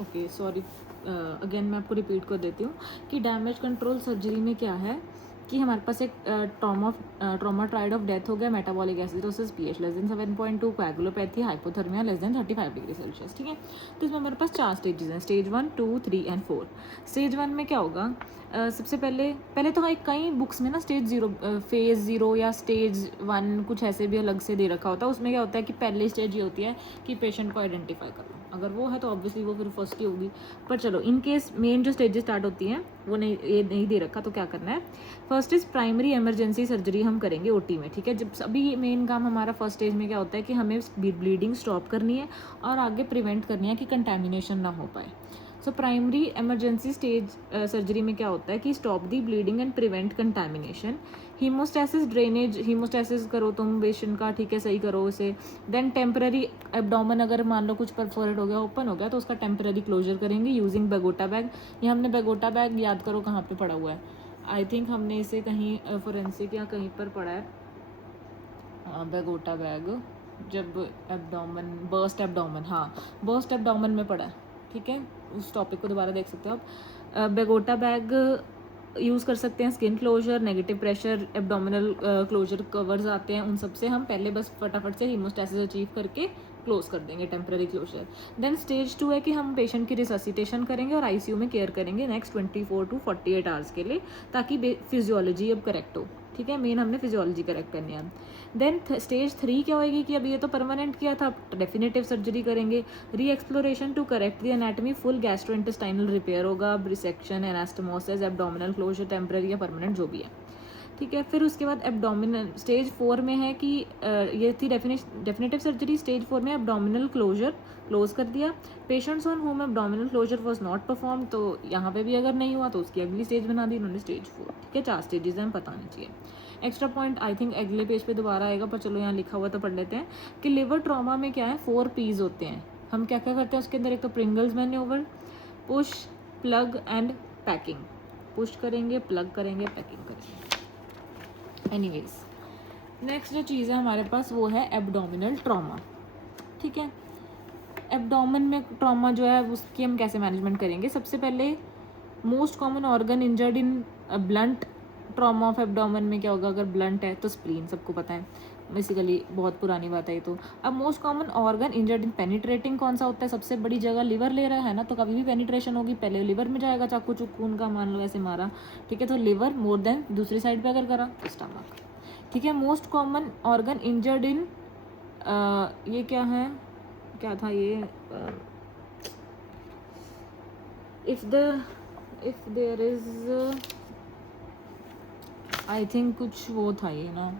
Okay sorry, again मैं आपको repeat कर देती हूँ कि डैमेज कंट्रोल सर्जरी में क्या है कि हमारे पास एक ट्रॉमा ट्राइड ऑफ डेथ हो गया, metabolic acidosis, pH less than 7.2, कोएगुलोपैथी, hypothermia less than 35 degree Celsius, ठीक है। तो इसमें हमारे पास 4 स्टेजेस हैं, स्टेज 1, 2, 3 एंड 4। स्टेज 1 में क्या होगा, सबसे पहले पहले तो कई बुक्स में ना स्टेज 0, फेज़ 0 या स्टेज 1 कुछ ऐसे भी अलग से दे रखा होता है। उसमें क्या होता है कि पहली स्टेज ये होती है कि पेशेंट को आइडेंटिफाई कर लो, अगर वो है तो ऑब्वियसली वो फिर फर्स्ट ही होगी। पर चलो इन केस मेन जो स्टेजेस स्टार्ट होती हैं वो नहीं, ये नहीं दे रखा, तो क्या करना है, first is primary emergency surgery हम करेंगे ओटी में, ठीक है। जब अभी मेन काम हमारा फर्स्ट स्टेज में क्या होता है कि हमें ब्लीडिंग स्टॉप करनी है और आगे प्रिवेंट करनी है कि कंटेमिनेशन ना हो पाए। So primary emergency stage surgery में क्या होता है कि stop the bleeding and prevent contamination, haemostasis drainage, haemostasis करो तुम पेशेंट का, ठीक है, सही करो उसे। देन टेम्पररी एब्डोमेन, अगर मान लो कुछ परफोरेट हो गया, ओपन हो गया, तो उसका टेम्पररी क्लोजर करेंगे यूजिंग बेगोटा बैग। ये हमने बेगोटा बैग याद करो कहाँ पे पड़ा हुआ है, आई थिंक हमने इसे कहीं फोरेंसिक या कहीं पर पढ़ा है, बेगोटा बैग, जब एब्डोमेन, बर्स्ट एब्डोमेन, हाँ बर्स्ट एब्डोमेन में पड़ा है, ठीक है। उस टॉपिक को दोबारा देख सकते हो आप। बेगोटा बैग यूज़ कर सकते हैं, skin closure, negative pressure, abdominal closure covers आते हैं, उन सब से हम पहले बस फटाफट से हीमोस्टैसिस अचीव करके क्लोज कर देंगे, टेम्पररी क्लोजर। देन स्टेज 2 है कि हम पेशेंट की रिससिटेशन करेंगे और आईसीयू में केयर करेंगे नेक्स्ट 24 to 48 आवर्स के लिए, ताकि फिजियोलॉजी अब करेक्ट हो, ठीक है। मेन हमने फिजियोलॉजी करेक्ट करनी है। देन स्टेज 3 क्या होएगी कि अभी ये तो परमानेंट किया था, डेफिनेटिव सर्जरी करेंगे, re exploration to correct the anatomy, full gastrointestinal repair होगा, resection, anastomosis, abdominal closure, temporary या परमानेंट जो भी है, ठीक है। फिर उसके बाद एब्डोमिनल स्टेज 4 में है कि ये थी डेफिनेटिव सर्जरी, स्टेज 4 में एब्डोमिनल क्लोजर क्लोज कर दिया, patients on whom abdominal closure was not perform, तो यहाँ पे भी अगर नहीं हुआ तो उसकी अगली स्टेज बना दी उन्होंने, स्टेज 4, ठीक है। 4 स्टेजेस हैं, पता नहीं चाहिए। एक्स्ट्रा पॉइंट आई थिंक अगले पेज पे दोबारा आएगा, पर चलो यहाँ लिखा हुआ तो पढ़ लेते हैं कि लिवर ट्रॉमा में क्या है, 4 P's होते हैं। हम क्या क्या करते हैं उसके अंदर, एक तो Pringle's manoeuvre, push, plug and packing, push करेंगे, प्लग करेंगे, पैकिंग करेंगे। एनीवेज नेक्स्ट जो चीज़ है हमारे पास वो है एब्डोमिनल ट्रॉमा, ठीक है। एब्डोमेन में ट्रॉमा जो है उसकी हम कैसे मैनेजमेंट करेंगे, सबसे पहले most common organ injured in blunt trauma of abdomen में क्या होगा, अगर ब्लंट है तो स्प्लीन, सबको पता है, बेसिकली बहुत पुरानी बात है ये तो। अब मोस्ट कॉमन ऑर्गन इंजर्ड इन पेनिट्रेटिंग कौन सा होता है, सबसे बड़ी जगह लिवर ले रहा है ना, तो कभी भी पेनिट्रेशन होगी, पहले लिवर में जाएगा, चाकू चुक्कू उनका मान लो ऐसे मारा, ठीक है, तो लिवर मोर देन दूसरी साइड पे अगर करा तो स्टमक, ठीक है। Most common organ injured in, ये क्या है, क्या था ये, if there is, I think कुछ वो था ये ना,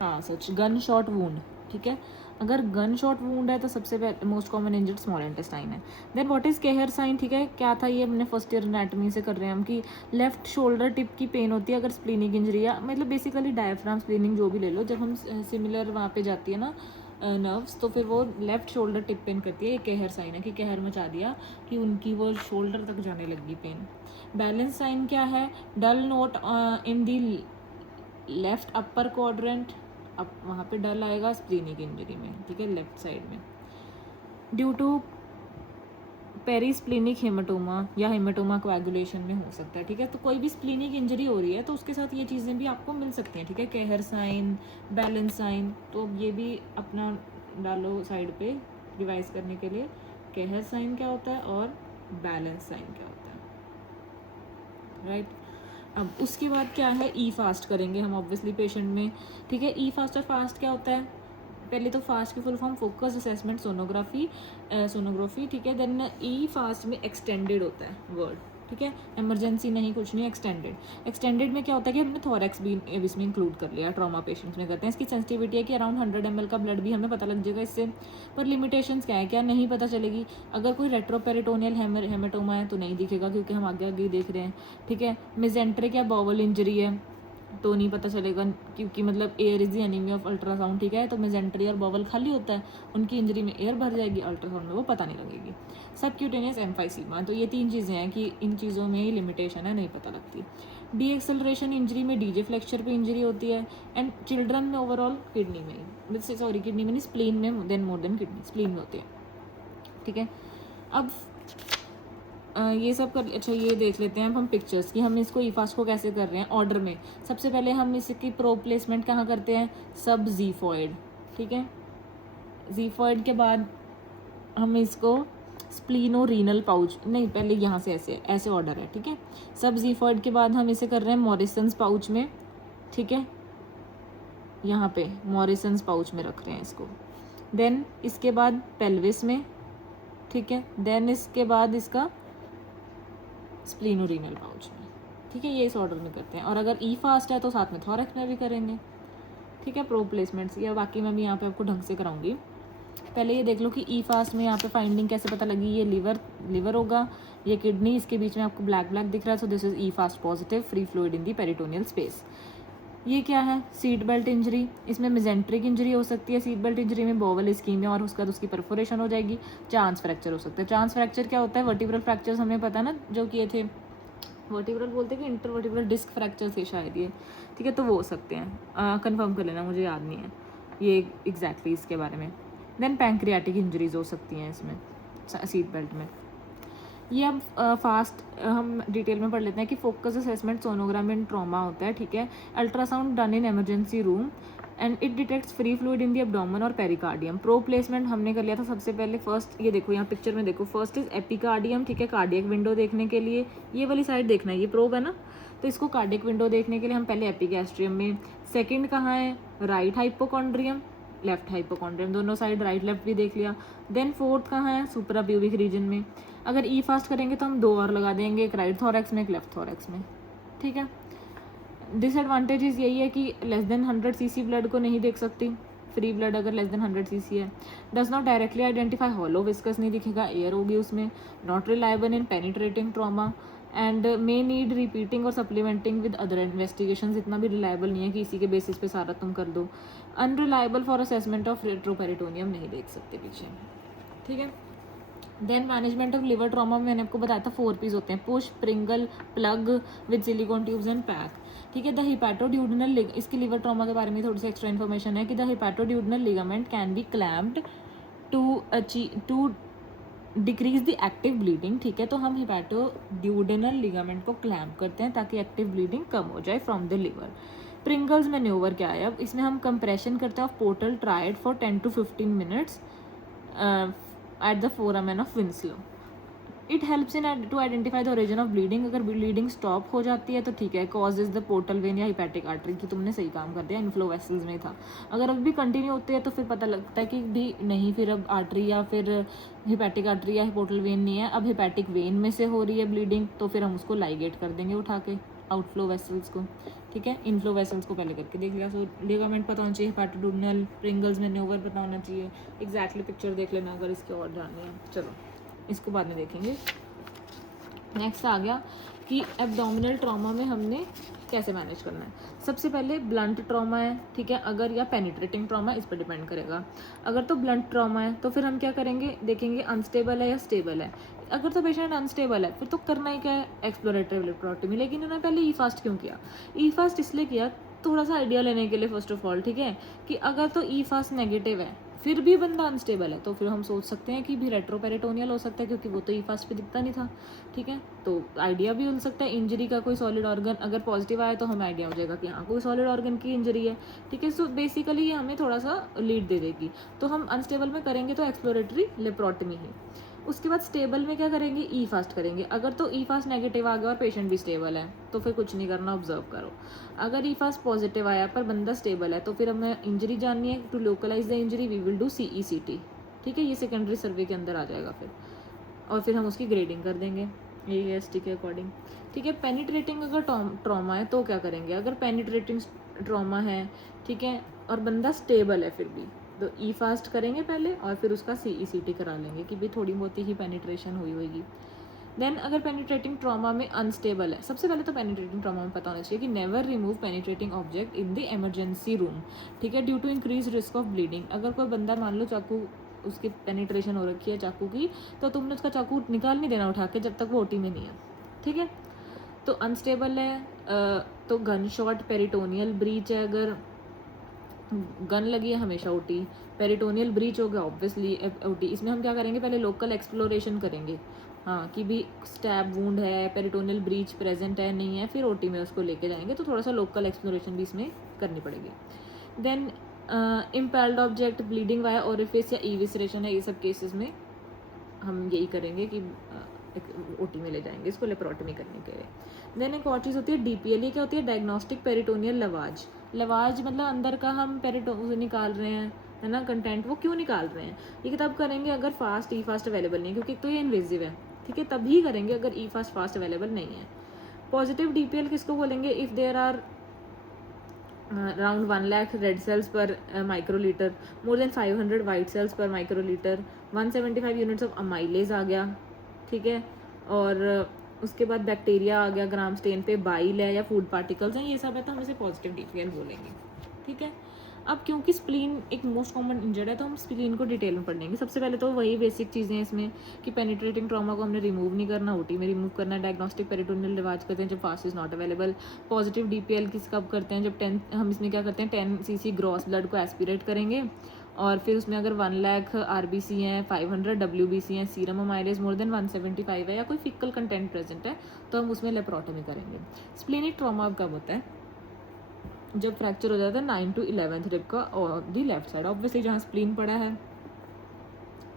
हाँ सच, गन शॉट वूंड, ठीक है। अगर गन शॉट वूंड है तो सबसे पहले most common injured small intestine है। Then what is Kehr's sign, ठीक है, क्या था ये, हमने फर्स्ट ईयर एनाटॉमी से कर रहे हैं हम, कि लेफ्ट शोल्डर टिप की पेन होती है अगर स्प्लीनिक इंजरी है, मतलब बेसिकली डायफ्राम स्प्लीनिंग जो भी ले लो, जब हम सिमिलर वहाँ पे जाती है ना नर्व्स, तो फिर वो लेफ्ट शोल्डर टिप पेन करती है, ये केहर साइन है कि कहर मचा दिया, कि उनकी वो शोल्डर तक जाने लगी पेन। बैलेंस साइन क्या है, dull note in the left upper quadrant, अब वहाँ पे डल आएगा स्प्लीनिक इंजरी में, ठीक है, लेफ्ट साइड में, ड्यू टू पेरीस्प्लीनिक हेमाटोमा या हेमाटोमा कोएगुलेशन में हो सकता है, ठीक है। तो कोई भी स्प्लीनिक इंजरी हो रही है तो उसके साथ ये चीज़ें भी आपको मिल सकती हैं, ठीक है, केहर साइन, बैलेंस साइन, तो ये भी अपना डालो साइड पे रिवाइज करने के लिए, केहर साइन क्या होता है और बैलेंस साइन क्या होता है, राइट। अब उसके बाद क्या है, ई फास्ट करेंगे हम ऑब्वियसली पेशेंट में, ठीक है। ई फास्ट और फास्ट क्या होता है, पहले तो फास्ट की full form focus assessment sonography, ठीक है। देन ई फास्ट में एक्सटेंडेड होता है वर्ड, ठीक है, इमरजेंसी नहीं, कुछ नहीं, एक्सटेंडेड में क्या होता है कि हमने थोरैक्स भी इसमें इंक्लूड कर लिया, ट्रॉमा पेशेंट्स में करते हैं। इसकी सेंसिटिविटी है कि अराउंड 100 ml का ब्लड भी हमें पता लग जाएगा इससे, पर लिमिटेशंस क्या है, क्या नहीं पता चलेगी, अगर कोई रेट्रोपेरिटोनियल हेमेटोमा है तो नहीं दिखेगा क्योंकि हम आगे आगे देख रहे हैं, ठीक है। मिजेंट्रिक या बॉवल इंजरी है तो नहीं पता चलेगा क्योंकि मतलब air is the enemy of ultrasound, ठीक है, तो मेजेंट्री और बॉवल खाली होता है, उनकी इंजरी में एयर भर जाएगी, अल्ट्रासाउंड में वो पता नहीं लगेगी। सबक्यूटेनियस एम्फाइसीमा, तो ये 3 चीज़ें हैं कि इन चीज़ों में ही लिमिटेशन है, नहीं पता लगती। डी एक्सेलरेशन इंजरी में डीजे फ्लेक्चर पे इंजरी होती है, एंड चिल्ड्रन में ओवरऑल किडनी में, सॉरी किडनी में नहीं, स्प्लीन में, then more than kidney, spleen में होती है, ठीक है। अब ये सब कर, अच्छा ये देख लेते हैं अब हम पिक्चर्स कि हम इसको ई फास्ट को कैसे कर रहे हैं ऑर्डर में। सबसे पहले हम इसकी प्रो प्लेसमेंट कहाँ करते हैं, सब जीफॉइड, ठीक है। जीफॉइड के बाद हम इसको स्प्लीनो रीनल पाउच, नहीं पहले यहाँ से ऐसे ऐसे ऑर्डर है, ठीक है। सब जीफॉइड के बाद हम इसे कर रहे हैं मॉरिसन्स पाउच में, ठीक है, यहाँ पे मॉरिसन्स पाउच में रख रहे हैं इसको। देन इसके बाद पेल्विस में, ठीक है। देन इसके बाद इसका स्प्लीनोरीनल पाउच में, ठीक है। ये इस ऑर्डर में करते हैं। और अगर ई फास्ट है तो साथ में थॉरैक्स में भी करेंगे, ठीक है। प्रो प्लेसमेंट्स या बाकी मैं भी यहाँ पे आपको ढंग से कराऊंगी। पहले ये देख लो कि ई फास्ट में यहाँ पे फाइंडिंग कैसे पता लगी, ये लिवर होगा, ये किडनी, इसके बीच में आपको ब्लैक दिख रहा है, so this is E fast positive, free fluid in the peritoneal space. ये क्या है, सीट बेल्ट इंजरी, इसमें मेजेंट्रिक इंजरी हो सकती है। सीट बेल्ट इंजरी में बोवल इस्कीमिया और उसका उसकी परफोरेशन हो जाएगी। चांस फ्रैक्चर हो सकता है। चांस फ्रैक्चर क्या होता है, वर्टिब्रल फ्रैक्चर्स हमें पता है ना जो किए थे, वर्टिब्रल बोलते हैं कि इंटरवर्टिब्रल डिस्क फ्रैक्चर थे शायद ये, ठीक है। तो वो हो सकते हैं, कंफर्म कर लेना, मुझे याद नहीं है ये एग्जैक्टली इसके बारे में। देन पैंक्रियाटिक इंजरीज हो सकती हैं इसमें सीट बेल्ट में। ये अब फास्ट हम डिटेल में पढ़ लेते हैं कि फोकस असेसमेंट सोनोग्राम इन ट्रॉमा होता है, ठीक है। Ultrasound done in emergency room and it detects free fluid in the abdomen और पेरिकार्डियम। प्रो प्लेसमेंट हमने कर लिया था सबसे पहले। फर्स्ट ये देखो यहाँ पिक्चर में देखो, फर्स्ट इज एपिकार्डियम, ठीक है, कार्डियक विंडो देखने के लिए ये वाली साइड देखना है, ये प्रोब है ना, तो इसको कार्डियक विंडो देखने के लिए हम पहले एपिगैस्ट्रियम में। सेकेंड कहाँ है, राइट हाइपोकॉन्ड्रियम, लेफ्ट हाइपोकॉन्ड्रियम, दोनों साइड राइट लेफ्ट भी देख लिया। देन फोर्थ कहाँ है, सुपरा प्यूबिक रीजन में। अगर ई फास्ट करेंगे तो हम 2 और लगा देंगे, एक राइट थॉरैक्स में एक लेफ्ट थॉरैक्स में, ठीक है। डिसएडवांटेजेस यही है कि लेस देन 100 cc ब्लड को नहीं देख सकती, फ्री ब्लड अगर लेस देन 100 cc है। Does not directly identify hollow viscous नहीं दिखेगा, एयर होगी उसमें। Not reliable in penetrating trauma and may need repeating और सप्लीमेंटिंग विद अदर इन्वेस्टिगेशन। इतना भी रिलायबल नहीं है कि इसी के बेसिस पे सारा तुम कर दो। Unreliable for assessment of retroperitoneum, नहीं देख सकते पीछे, ठीक है। Then management of liver trauma में मैंने आपको बताया था 4 पीस होते हैं, push, Pringle, plug with silicone tubes and pack, ठीक है। द हिपैटोड्यूडनल, इसकी लिवर ट्रॉमा के बारे में थोड़ी सी एक्स्ट्रा इन्फॉर्मेशन है कि the hepatoduodenal ligament can be clamped to decrease the active bleeding, ठीक है। तो हम हिपैटोड्यूडनल लिगामेंट को क्लैम्प करते हैं ताकि एक्टिव ब्लीडिंग कम हो जाए from the liver. Pringles manoeuvre क्या है, अब इसमें हम कंप्रेशन करते हैं of portal tried for 10 to 15 minutes at the foramen of Winslow. It helps in to identify the origin of bleeding. अगर ब्लीडिंग स्टॉप हो जाती है तो ठीक है, cause is the portal vein या हिपैटिक आर्टरी, की तुमने सही काम कर दिया, इन्फ्लो वेसल्स में था। अगर अब भी कंटिन्यू होती है तो फिर पता लगता है कि भी नहीं, फिर अब आर्टरी या फिर हिपैटिक आर्टरी या पोर्टल वेन नहीं है, अब हिपैटिक वेन में से हो रही है ब्लीडिंग, तो फिर हम उसको लाइगेट कर देंगे उठा के आउटफ्लो वेसल्स को, ठीक है। इनफ्लो वेसल्स को पहले करके देख लिया। सो लिगामेंट पता होना चाहिए, हिपैटोड्यूडनल, प्रिंगल्स मैन्यूवर पता होना चाहिए, एग्जैक्टली पिक्चर देख लेना अगर इसके और जाननी है। चलो इसको बाद में देखेंगे। नेक्स्ट आ गया कि एब्डोमिनल ट्रॉमा में हमने कैसे मैनेज करना है। सबसे पहले ब्लंट ट्रॉमा है, ठीक है, अगर या पेनिट्रेटिंग ट्रॉमा, इस पर डिपेंड करेगा। अगर तो ब्लंट ट्रॉमा है तो फिर हम क्या करेंगे, देखेंगे अनस्टेबल है या स्टेबल है। अगर तो पेशेंट अनस्टेबल है फिर तो करना ही क्या है, एक्सप्लोरेटरी लेप्रोटोमी। लेकिन उन्होंने पहले ई फास्ट क्यों किया, ई फास्ट इसलिए किया थोड़ा सा आइडिया लेने के लिए फर्स्ट ऑफ ऑल, ठीक है, कि अगर तो ई फास्ट नेगेटिव है फिर भी बंदा अनस्टेबल है तो फिर हम सोच सकते हैं कि भी रेट्रोपेरिटोनियल हो सकता है, क्योंकि वो तो ई फास्ट पे दिखता नहीं था, ठीक है। तो आइडिया भी मिल सकता है इंजरी का, कोई सॉलिड ऑर्गन अगर पॉजिटिव आया तो हमें आइडिया हो जाएगा कि हाँ कोई सॉलिड ऑर्गन की इंजरी है, ठीक है। सो बेसिकली ये हमें थोड़ा सा लीड दे देगी। तो हम अनस्टेबल में करेंगे तो एक्सप्लोरेटरी लेप्रोटमी ही। उसके बाद स्टेबल में क्या करेंगे, ई फास्ट करेंगे। अगर तो ई फास्ट नेगेटिव आ गया और पेशेंट भी स्टेबल है तो फिर कुछ नहीं करना, ऑब्जर्व करो। अगर ई फास्ट पॉजिटिव आया पर बंदा स्टेबल है तो फिर हमें इंजरी जाननी है, to localize the injury we will do CECT, ठीक है। ये सेकेंडरी सर्वे के अंदर आ जाएगा फिर, और फिर हम उसकी ग्रेडिंग कर देंगे AAST के अकॉर्डिंग, ठीक है। पेनिट्रेटिंग अगर ट्रॉमा है तो क्या करेंगे, अगर पेनिट्रेटिंग ट्रॉमा है, ठीक है, और बंदा स्टेबल है फिर भी, तो ई फास्ट करेंगे पहले और फिर उसका CECT करा लेंगे कि भाई थोड़ी बहुत ही पेनिट्रेशन हुई होगी। देन अगर पेनिट्रेटिंग ट्रॉमा में अनस्टेबल है, सबसे पहले तो पेनिट्रेटिंग ट्रॉमा में पता होना चाहिए कि never remove penetrating object in the emergency room, ठीक है, due to increase risk of bleeding. अगर कोई बंदा मान लो चाकू उसकी पेनिट्रेशन हो रखी है चाकू की, तो तुमने उसका चाकू निकाल नहीं देना उठा के जब तक वो OT में नहीं है, ठीक है। तो अनस्टेबल है तो गन शॉट, पेरिटोनियल ब्रीच है अगर, गन लगी है हमेशा ओटी, पेरिटोनियल ब्रीच हो गया ऑब्वियसली ओटी। इसमें हम क्या करेंगे, पहले लोकल एक्सप्लोरेशन करेंगे, हाँ कि भी स्टैब वूंड है, पेरिटोनियल ब्रीच प्रेजेंट है नहीं है, फिर ओटी में उसको लेके जाएंगे, तो थोड़ा सा लोकल एक्सप्लोरेशन भी इसमें करनी पड़ेगी। Then impaled object, bleeding via orifice या इविसरेशन है, ये सब केसेस में हम यही करेंगे कि ओटी में ले जाएंगे इसको लेप्रोटमी करने के लिए। देन एक और चीज़ होती है डीपीएल, ये क्या होती है, डायग्नोस्टिक पेरिटोनियल लवाज। लवाज मतलब अंदर का हम पेरिटो निकाल रहे हैं, है ना, कंटेंट, वो क्यों निकाल रहे हैं, ये तब करेंगे अगर फास्ट ई फास्ट अवेलेबल नहीं है, क्योंकि तो ये इन्वेजिव है, ठीक है, तभी करेंगे अगर ई फास्ट अवेलेबल नहीं है। पॉजिटिव डीपीएल किसको बोलेंगे, if there are around 1 lakh red cells per microliter, more than 500 white cells per microliter, 175 units of amylase आ गया, ठीक है, और उसके बाद बैक्टीरिया आ गया ग्राम स्टेन पे, बाइल है या फूड पार्टिकल्स हैं, ये सब है, तो हम इसे पॉजिटिव डीपीएल बोलेंगे, ठीक है। अब क्योंकि स्प्लीन एक मोस्ट कॉमन इंजर्ड है, तो हम स्प्लीन को डिटेल में पढ़ लेंगे। सबसे पहले तो वही बेसिक चीज़ें हैं इसमें कि पेनिट्रेटिंग ट्रॉमा को हमने रिमूव नहीं करना, ओटी में रिमूव करना है। डायग्नोस्टिक पेरिटोनियल रिवाज करते हैं जब fast is not available. Positive DPL किस कब करते हैं, जब 10 हम इसमें क्या करते हैं 10 cc ग्रॉस ब्लड को एस्पिरेट करेंगे, और फिर उसमें अगर 1 लाख RBC हैं, 500 WBC हैं, सीरम अमाइलेज मोर देन 175 है, या कोई फिकल कंटेंट प्रेजेंट है, तो हम उसमें लेप्रोटमी करेंगे। स्प्लीनिक ट्रॉमा कब होता है, जब फ्रैक्चर हो जाता है 9 to 11th रिब का और दी लेफ्ट साइड, ऑब्वियसली जहाँ स्प्लीन पड़ा है,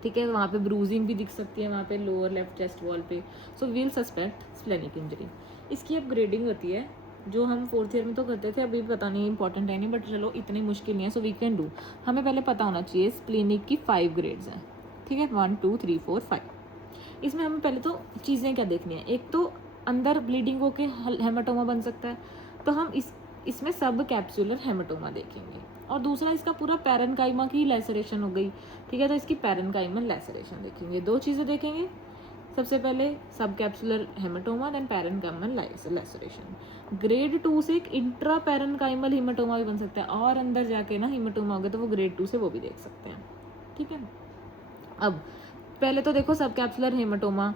ठीक है, वहाँ पे ब्रूजिंग भी दिख सकती है, वहाँ पे लोअर लेफ्ट चेस्ट वॉल पे, so we'll suspect splenic injury. इसकी अब ग्रेडिंग होती है, जो हम 4th ईयर में तो करते थे, अभी पता नहीं इंपॉर्टेंट है नहीं, बट चलो इतनी मुश्किल नहीं है, सो वी कैन डू। हमें पहले पता होना चाहिए स्प्लीनिक की 5 ग्रेड्स हैं, ठीक है, 1 2 3 4 5। इसमें हमें पहले तो चीज़ें क्या देखनी है, एक तो अंदर ब्लीडिंग होके हेमाटोमा बन सकता है, तो हम इसमें सब कैप्सुलर हेमाटोमा देखेंगे, और दूसरा इसका पूरा पैरेनकाइमा की लेसरेशन हो गई, ठीक है, तो इसकी पैरेनकाइमल लेसरेशन देखेंगे। 2 चीज़ें देखेंगे, सबसे पहले subcapsular haematoma, then parenchymal laceration. Grade 2 से एक इंट्रा पैरेनकाइमल हीमाटोमा भी बन सकता है, और अंदर जाके ना हीमाटोमा हो गया तो वो ग्रेड 2 से वो भी देख सकते हैं, ठीक है। अब पहले तो देखो सब कैप्सुलर हेमाटोमा,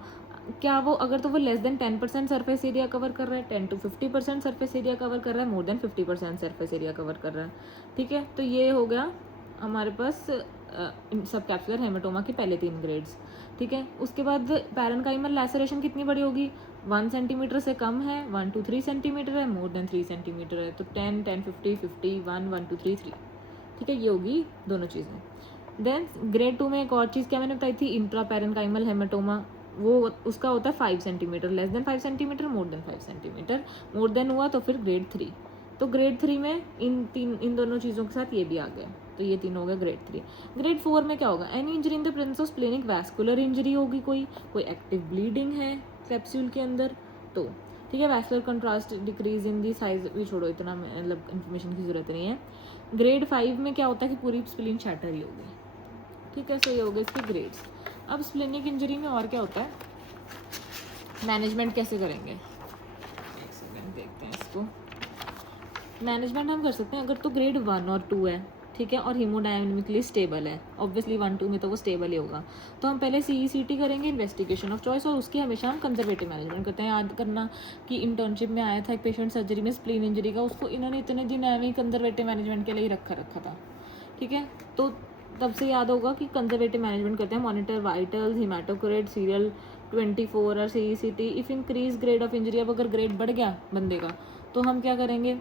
क्या वो अगर तो वो less than 10% surface area cover कर रहा है, 10 to 50% सरफेस एरिया कवर कर रहा है, more than 50% surface area cover कर रहा है, ठीक है, तो ये हो गया हमारे पास सब कैप्सुलर हेमाटोमा के पहले 3 ग्रेड्स, ठीक है। उसके बाद पैरेनकाइमल लैसरेशन कितनी बड़ी होगी, 1 सेंटीमीटर से कम है, 1 to 3 सेंटीमीटर है, मोर देन 3 सेंटीमीटर है, तो 10 10 50 50 1 1 2 3 3, ठीक है, ये होगी दोनों चीज़ें। देन ग्रेड 2 में एक और चीज़ क्या मैंने बताई थी, इंट्रा पैरेनकाइमल हेमाटोमा, वो उसका होता है 5 centimetre, less than 5 centimetre, more than 5 centimetre, more than हुआ तो फिर ग्रेड 3। तो ग्रेड 3 में इन दोनों चीज़ों के साथ ये भी आ गया, तो ये 3 हो गया ग्रेड 3। ग्रेड 4 में क्या होगा, any injury in the presence of splenic vascular injury होगी, कोई एक्टिव ब्लीडिंग है कैप्सूल के अंदर, तो ठीक है, vascular contrast decrease in the size भी छोड़ो, इतना मतलब इन्फॉर्मेशन की जरूरत नहीं है। ग्रेड 5 में क्या होता है कि पूरी स्प्लीन शैटर ही होगी, ठीक है, सो ये हो गए इसके ग्रेड्स। अब स्प्लेनिक इंजरी में और क्या होता है, मैनेजमेंट कैसे करेंगे, एक सेकेंड देखते हैं इसको। मैनेजमेंट हम कर सकते हैं अगर तो ग्रेड 1 और 2 है, ठीक है, और हीमोडायनेमिकली स्टेबल है, ऑब्वियसली 1 2 में तो वो स्टेबल ही होगा, तो हम पहले CECT करेंगे, इन्वेस्टिगेशन ऑफ चॉइस, और उसकी हमेशा हम कंजर्वेटिव मैनेजमेंट करते हैं। याद करना कि इंटर्नशिप में आया था एक पेशेंट सर्जरी में स्प्लीन इंजरी का, उसको इन्होंने इतने दिन ऐਵੇਂ ही कंजर्वेटिव मैनेजमेंट के लिए रखा था, ठीक है, तो तब से याद होगा कि कंजर्वेटिव मैनेजमेंट करते हैं, मॉनिटर वाइटल्स, हीमाटोक्रेट, सीरियल 24 और CECT। If increase grade of injury, अब अगर ग्रेड बढ़ गया बंदे का तो हम क्या करेंगे,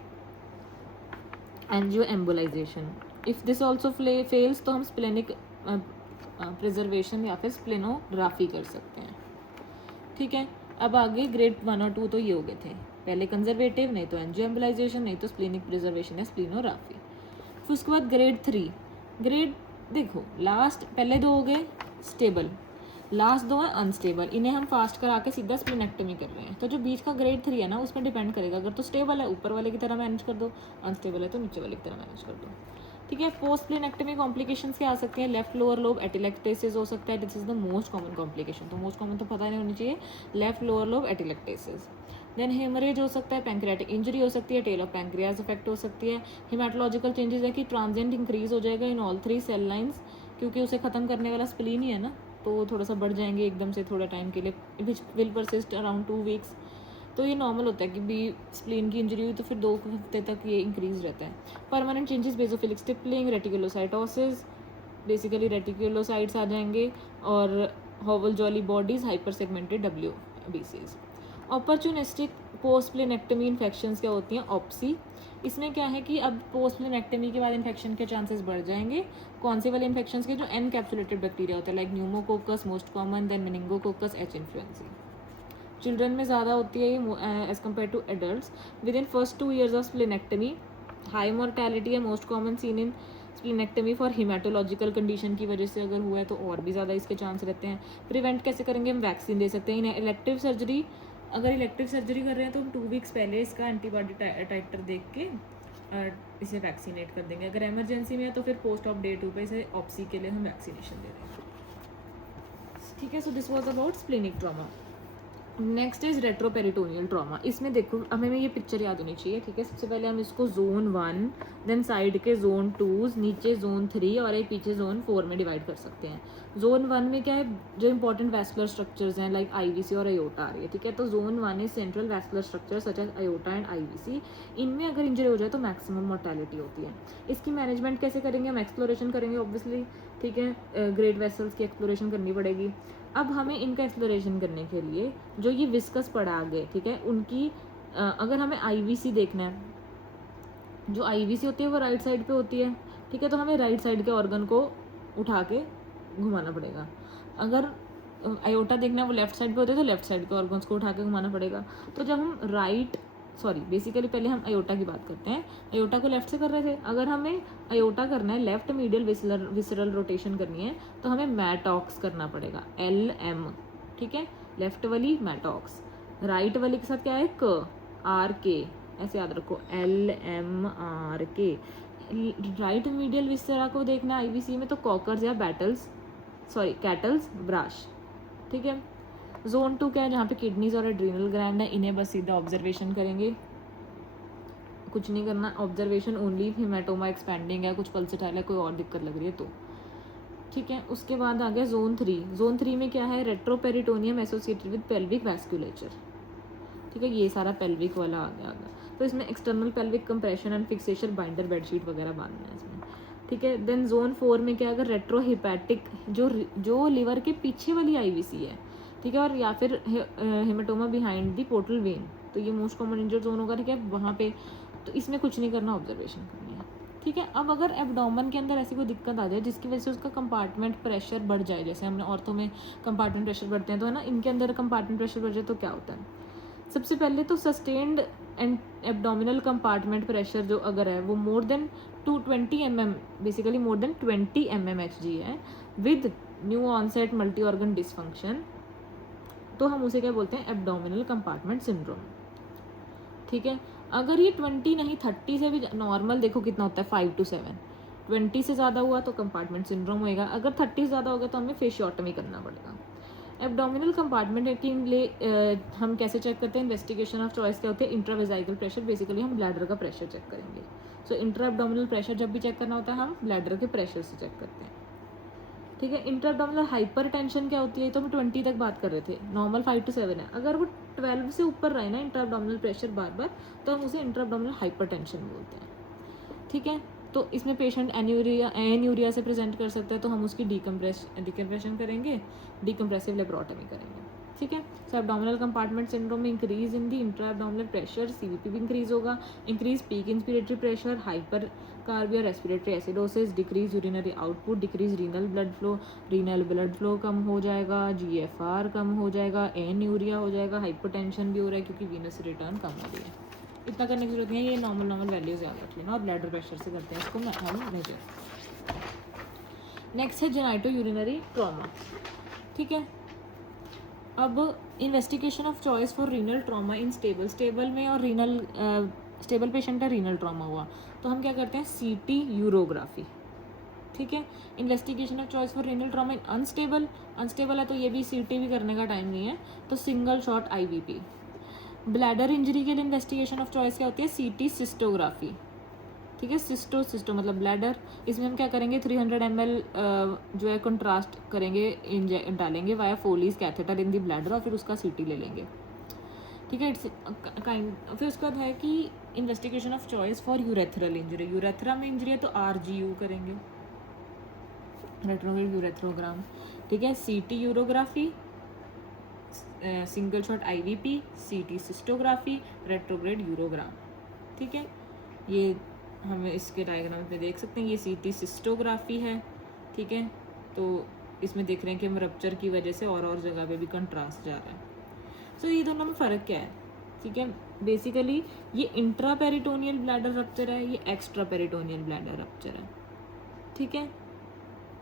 angio embolization. If this also fails तो हम स्प्लेनिक प्रिजर्वेशन या फिर स्प्लेनोग्राफी कर सकते हैं, ठीक है। अब आगे ग्रेड 1 और 2 तो ये हो गए थे, पहले कंजर्वेटिव, नहीं तो एंजियो एम्बोलाइजेशन, नहीं तो स्प्लेनिक प्रिजर्वेशन या स्प्लेनोग्राफी। फिर उसके बाद ग्रेड 3, ग्रेड देखो लास्ट पहले 2 हो गए स्टेबल, लास्ट 2 है अनस्टेबल, इन्हें हम फास्ट करा के सीधा स्प्लीनेक्टमी कर रहे हैं, तो जो बीच का ग्रेड 3 है ना उसमें डिपेंड करेगा, अगर तो स्टेबल है ऊपर वाले की तरह मैनेज कर दो, अनस्टेबल है तो नीचे वाले की तरह मैनेज कर दो, ठीक है। पोस्ट स्प्लीनेक्टमी कॉम्प्लिकेशंस क्या आ सकती हैं, लेफ्ट लोअर लोब एटिलेक्टेसिस हो सकता है, this is the most common complication, तो मोस्ट कॉमन तो पता नहीं होनी चाहिए, left lower lobe atelectasis. Then haemorrhage हो सकता है, पैंक्रियाटिक इंजरी हो सकती है, टेल ऑफ पैंक्रियाज इफेक्ट हो सकती है। हिमेटोलॉजिकल चेंजेस है कि ट्रांजिएंट इंक्रीज हो जाएगा इन ऑल 3 सेल लाइन्स, क्योंकि उसे ख़त्म करने वाला स्प्लीन ही है ना, तो थोड़ा सा बढ़ जाएंगे एकदम से थोड़ा टाइम के लिए, which will persist around 2 weeks. तो ये नॉर्मल होता है कि बी स्प्लीन की इंजरी हुई तो फिर 2 हफ्ते तक ये इंक्रीज रहता है. Permanent changes basophilic stippling, reticulocytosis, basically reticulocytes आ जाएंगे, और Howell Jolly bodies, hypersegmented WBCs. Opportunistic post splenectomy infections क्या होती हैं? ऑप्सी. इसमें क्या है कि अब पोस्ट प्लेनेक्टमी के बाद इन्फेक्शन के चांसेस बढ़ जाएंगे. कौन से वाले इन्फेक्शंस के? जो एनकैप्सुलेटेड बैक्टीरिया होता है, like pneumococcus most common, then meningococcus, H influenza. Children में ज़्यादा होती है ये as compare to adults. Within first 2 years of splenectomy high mortality है most common seen in splenectomy for haematological condition की वजह से अगर हुआ है तो और भी ज़्यादा इसके चांस रहते हैं. प्रिवेंट कैसे करेंगे? हम वैक्सीन दे सकते हैं. इन इलेक्टिव सर्जरी, अगर इलेक्टिव सर्जरी कर रहे हैं तो हम 2 weeks पहले इसका एंटीबॉडी टाइटर देख के इसे वैक्सीनेट कर देंगे. अगर इमरजेंसी में है तो फिर पोस्ट ऑफ डे 2 पे इसे ऑप्सी के लिए हम वैक्सीनेशन दे देंगे. ठीक है. So this was about splenic trauma. Next is retroperitoneal trauma. इसमें देखो हमें ये पिक्चर याद होनी चाहिए. ठीक है. सबसे पहले हम इसको जोन 1, देन साइड के जोन 2, नीचे जोन 3 और एक पीछे जोन 4 में डिवाइड कर सकते हैं. जोन 1 में क्या है? जो इंपॉर्टेंट वैस्कुलर स्ट्रक्चर्स हैं लाइक IVC और अयोटा आ रही है. ठीक है. तो zone 1 is central vascular structure such as aorta and IVC. इनमें अगर इंजरी हो जाए तो मैक्सिमम मोर्टेलिटी होती है. इसकी मैनेजमेंट कैसे करेंगे? हम एक्सप्लोरेशन करेंगे ऑब्वियसली. ठीक है. ग्रेट वेसल्स की एक्सप्लोरेशन करनी पड़ेगी. अब हमें इनका एक्सप्लोरेशन करने के लिए जो ये विस्कस पड़ा आगे, ठीक है, उनकी अगर हमें IVC देखना है, जो IVC होती है वो राइट साइड पे होती है. ठीक है. तो हमें राइट साइड के ऑर्गन को उठा के घुमाना पड़ेगा. अगर अयोटा देखना है वो लेफ्ट साइड पे होते हैं तो लेफ्ट साइड के ऑर्गन्स को उठा के घुमाना पड़ेगा. तो जब हम बेसिकली पहले हम अयोटा की बात करते हैं. अयोटा को लेफ्ट से कर रहे थे. अगर हमें अयोटा करना है, लेफ्ट मीडियल विसरल रोटेशन करनी है, तो हमें मैटॉक्स करना पड़ेगा. LM. ठीक है. लेफ्ट वाली मैटॉक्स, राइट वाली के साथ क्या है? RK. ऐसे याद रखो, LMRK. राइट मीडियल विसरा को देखना है IVC में तो कॉकर्स या कैटल्स ब्राश. ठीक है. जोन 2 क्या है? जहाँ पे किडनीज और एड्रीनल ग्लैंड है. इन्हें बस सीधा ऑब्जर्वेशन करेंगे, कुछ नहीं करना. Observation only. हिमेटोमा एक्सपेंडिंग है, कुछ पल्सेटाइल है, कोई और दिक्कत लग रही है तो. ठीक है. उसके बाद आ गया जोन 3. जोन 3 में क्या है? Retroperitoneum associated with pelvic vasculature. ठीक है. ये सारा पेल्विक वाला आ गया. तो इसमें external pelvic compression and fixation, binder, bedsheet वगैरह बांधना है इसमें. ठीक है. देन जोन 4 में क्या? अगर रेट्रोहिपैटिक, जो लिवर के पीछे वाली IVC है, ठीक है, और या फिर haematoma behind the portal vein, तो ये मोस्ट कॉमन इंजर्ड जोन होगा. ठीक है. वहाँ पे तो इसमें कुछ नहीं करना, ऑब्जर्वेशन करनी है. ठीक है. अब अगर एब्डोमेन के अंदर ऐसी कोई दिक्कत आ जाए जिसकी वजह से उसका कंपार्टमेंट प्रेशर बढ़ जाए, जैसे हमने ऑर्थो में कंपार्टमेंट प्रेशर बढ़ते हैं तो है ना, इनके अंदर कंपार्टमेंट प्रेशर बढ़ जाए तो क्या होता है? सबसे पहले तो sustained and abdominal compartment pressure जो अगर है वो more than 220 mm, basically more than 20 mmHg है, with new onset multi organ dysfunction, तो हम उसे क्या बोलते हैं? Abdominal compartment syndrome. ठीक है. अगर ये 20 नहीं 30 से भी नॉर्मल, देखो कितना होता है 5 to 7, 20 से ज़्यादा हुआ तो कंपार्टमेंट सिंड्रोम होएगा. अगर 30 से ज़्यादा होगा तो हमें फेशियोटमी करना पड़ेगा. एब्डोमिनल कंपार्टमेंट के लिए हम कैसे चेक करते हैं? इन्वेस्टिगेशन ऑफ चॉइस क्या होती है? इंट्रावेजाइकल प्रेशर. बेसिकली हम ब्लैडर का प्रेशर चेक करेंगे. सो इंट्रा एब्डोमिनल प्रेशर जब भी चेक करना होता है हम ब्लैडर के प्रेशर से चेक करते हैं. ठीक है. इंट्रा एब्डोमिनल हाइपर टेंशन क्या होती है? तो हम 20 तक बात कर रहे थे, नॉर्मल 5 to 7 है. अगर वो 12 से ऊपर रहे ना इंट्रा एब्डोमिनल प्रेशर बार बार, तो हम उसे इंट्रा एब्डोमिनल हाइपर टेंशन बोलते हैं. ठीक है. तो इसमें पेशेंट एन्यूरिया से प्रेजेंट कर सकता है, तो हम उसकी डिकम्प्रेशन करेंगे, डिकम्प्रेसिव लेप्रोटमी करेंगे. ठीक है. सो एब्डोमिनल कंपार्टमेंट सिंड्रोम में increase in the intra abdominal pressure, CVP भी इंक्रीज होगा, increase peak inspiratory pressure, hypercarbia respiratory acidosis, decrease urinary output, decrease renal blood flow कम हो जाएगा, GFR कम हो जाएगा, एन्यूरिया हो जाएगा, हाइपरटेंशन भी हो रहा है क्योंकि वीनस रिटर्न कम हो रही है. इतना करने की जरूरत नहीं है, ये नॉर्मल वैल्यूज याद रख लेना. और ब्लैडर प्रेशर से करते हैं इसको हम मेजर. नेक्स्ट है जेनाइटो यूरिनरी ट्रॉमा. ठीक है. अब investigation of choice for renal trauma in stable में, और स्टेबल पेशेंट है, रीनल ट्रॉमा हुआ तो हम क्या करते हैं? CT urography. ठीक है. Investigation of choice for renal trauma in unstable है तो ये भी CT भी करने का टाइम नहीं है, तो single shot IVP. Bladder injury के लिए इन्वेस्टिगेशन ऑफ चॉइस क्या होती है? CT cystography. ठीक है. सिस्टो मतलब ब्लैडर. इसमें हम क्या करेंगे? 300 ml जो है कंट्रास्ट करेंगे, डालेंगे वाया फोलीज कैथेटर इन दी ब्लैडर, और फिर उसका CT ले लेंगे. ठीक है। इट्स काइंड, फिर उसके बाद है कि investigation of choice for urethral injury, urethra में इंजरी है तो RGU करेंगे, रेट्रोग्रेड यूरेथ्रोग्राम। ठीक है। CT urography, single shot IVP, CT cystography, retrograde urogram. ठीक है, ये हमें इसके डायग्राम में देख सकते हैं, ये CT सिस्टोग्राफी है। ठीक है, तो इसमें देख रहे हैं कि हम रप्चर की वजह से और जगह पे भी कंट्रास्ट जा रहा है। सो ये दोनों में फ़र्क क्या है? ठीक है, बेसिकली ये इंट्रा पेरिटोनियल ब्लैडर रप्चर है, ये एक्स्ट्रा पेरिटोनियल ब्लैडर रप्चर है। ठीक है,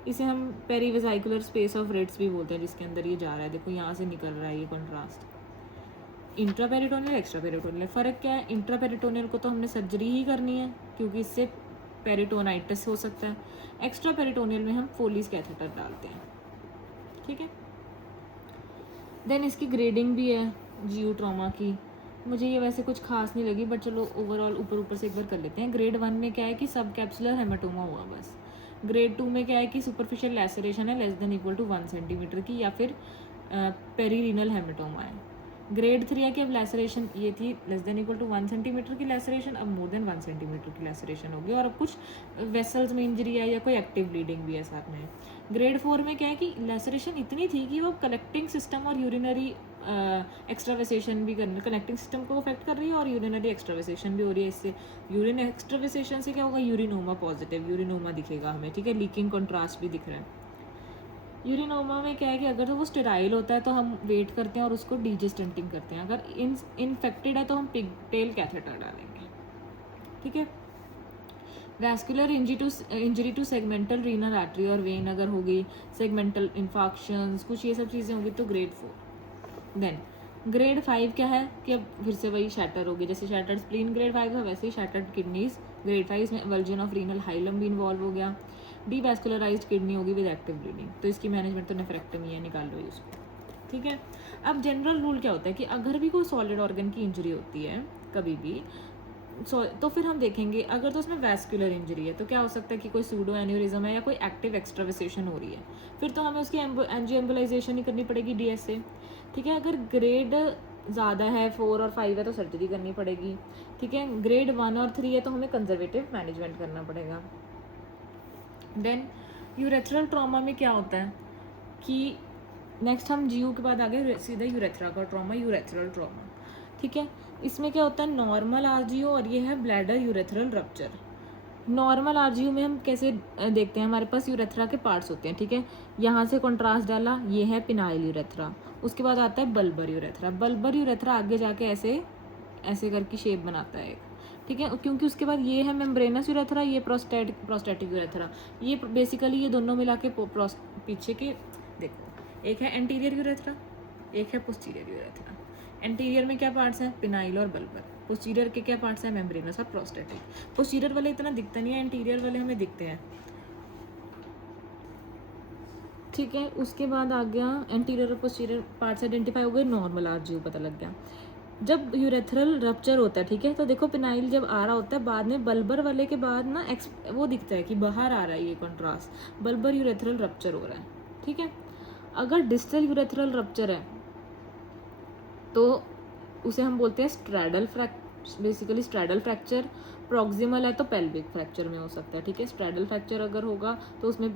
इसे हम पेरीवेसाइकुलर स्पेस ऑफ रेट्स भी बोलते हैं, जिसके अंदर ये जा रहा है। देखो यहाँ से निकल रहा है ये contrast. Intra peritoneal, extra peritoneal, फ़र्क क्या है? इंट्रा पेरिटोनियल को तो हमने सर्जरी ही करनी है क्योंकि इससे पेरिटोनाइटिस हो सकता है। एक्स्ट्रा पेरिटोनियल में हम फोलीज कैथेटर डालते हैं। ठीक है, देन इसकी ग्रेडिंग भी है GU ट्रॉमा की। मुझे ये वैसे कुछ खास नहीं लगी, बट चलो ओवरऑल ऊपर से एक बार कर लेते हैं। ग्रेड 1 में क्या है कि सब कैप्सुलर हेमाटोमा हुआ बस। ग्रेड 2 में क्या है कि सुपरफिशियल लैसरेशन है less than equal to 1 centimetre की, या फिर पेरीरीनल हेमाटोमा है। ग्रेड 3 है कि अब लैसरेशन ये थी less than equal to 1 centimetre की लैसरेशन, अब मोर देन 1 सेंटीमीटर की लैसरेशन होगी, और अब कुछ वेसल्स में इंजरी है या कोई एक्टिव ब्लीडिंग भी है साथ में। ग्रेड 4 में क्या है कि लैसरेशन इतनी थी कि वो कलेक्टिंग सिस्टम और यूरिनरी एक्स्ट्रावेसेशन भी करने, कनेक्टिंग सिस्टम को अफेक्ट कर रही है और यूरिनरी एक्स्ट्रावेसेशन भी हो रही है। इससे यूरिन एक्स्ट्रावेसेशन से क्या होगा? यूरिनोमा पॉजिटिव यूरिनोमा दिखेगा हमें। ठीक है, लीकिंग कंट्रास्ट भी दिख रहा है। यूरिनोमा में क्या है कि अगर तो वो स्टेराइल होता है तो हम वेट करते हैं और उसको डीजेस्टेंटिंग करते हैं। अगर इन्फेक्टेड है तो हम पिगटेल कैथेटर डालेंगे। ठीक है, vascular injury to segmental renal artery और वेन अगर होगी, सेगमेंटल इन्फाक्शंस, कुछ ये सब चीज़ें होंगी तो ग्रेड 4। देन ग्रेड 5 क्या है कि अब फिर से वही शैटर होगी, जैसे शैटर्ड स्प्लीन ग्रेड 5 है वैसे ही शैटर्ड किडनीज ग्रेड 5, इसमें एवल्जन ऑफ रीनल हाइलम भी इन्वॉल्व हो गया। डीवैस्कुलराइज्ड किडनी होगी विद एक्टिव ब्लीडिंग, तो इसकी मैनेजमेंट तो नेफ्रेक्टमी है, निकाल लो इसको। ठीक है, अब जनरल रूल क्या होता है कि अगर भी कोई सॉलिड ऑर्गन की इंजरी होती है कभी भी, तो फिर हम देखेंगे अगर तो उसमें वैस्कुलर इंजरी है तो क्या हो सकता है कि कोई सूडो एन्यूरिज्म है या कोई एक्टिव एक्स्ट्रावेसेशन हो रही है, फिर तो हमें उसकी एंजियोएम्बोलाइजेशन ही करनी पड़ेगी DSA। ठीक है, अगर ग्रेड ज़्यादा है 4 और 5 है तो सर्जरी करनी पड़ेगी। ठीक है, ग्रेड 1 और 3 है तो हमें कंजर्वेटिव मैनेजमेंट करना पड़ेगा। देन यूरेथ्रल ट्रॉमा में क्या होता है कि नेक्स्ट हम GU के बाद आगे सीधा यूरेथ्रा का ट्रॉमा, यूरेथ्रल ट्रॉमा। ठीक है, इसमें क्या होता है? नॉर्मल RGU और ये है bladder urethral rupture. Normal RGU में हम कैसे देखते हैं? हमारे पास यूरेथ्रा के पार्ट्स होते हैं। ठीक है, यहाँ से कंट्रास्ट डाला, ये है पिनाइल यूरेथ्रा, उसके बाद आता है बल्बर यूरेथ्रा। बल्बर यूरेथ्रा आगे जाके ऐसे ऐसे करके शेप बनाता है। ठीक है, क्योंकि उसके बाद ये है मेम्ब्रेनस यूरेथ्रा, ये प्रोस्टेटिक यूरेथ्रा। ये बेसिकली ये दोनों मिला के पीछे के देखो, एक है एंटीरियर यूरेथ्रा, एक है पोस्टीरियर यूरेथ्रा। एंटीरियर में क्या पार्ट्स हैं? पिनाइल और बल्बर। पोस्टीरियर के क्या पार्ट्स हैं? मेम्ब्रेनस और प्रोस्टेटिक। पोस्टीरियर वाले इतना दिखता नहीं है, एंटीरियर वाले हमें दिखते हैं। ठीक है, उसके बाद आ गया एंटीरियर और पोस्टीरियर पार्ट्स आइडेंटिफाई हो गए, नॉर्मल RGU पता लग गया। जब यूरेथ्रल रप्चर होता है, ठीक है, तो देखो पिनाइल जब आ रहा होता है बाद में बल्बर वाले के बाद ना वो दिखता है कि बाहर आ रहा है ये कंट्रास्ट, बल्बर यूरेथ्रल रप्चर हो रहा है। ठीक है, अगर डिस्टल यूरेथ्रल रप्चर है तो उसे हम बोलते हैं straddle basically straddle fracture. Proximal है तो पेल्विक फ्रैक्चर में हो सकता है। ठीक है, स्ट्रैडल फ्रैक्चर अगर होगा तो उसमें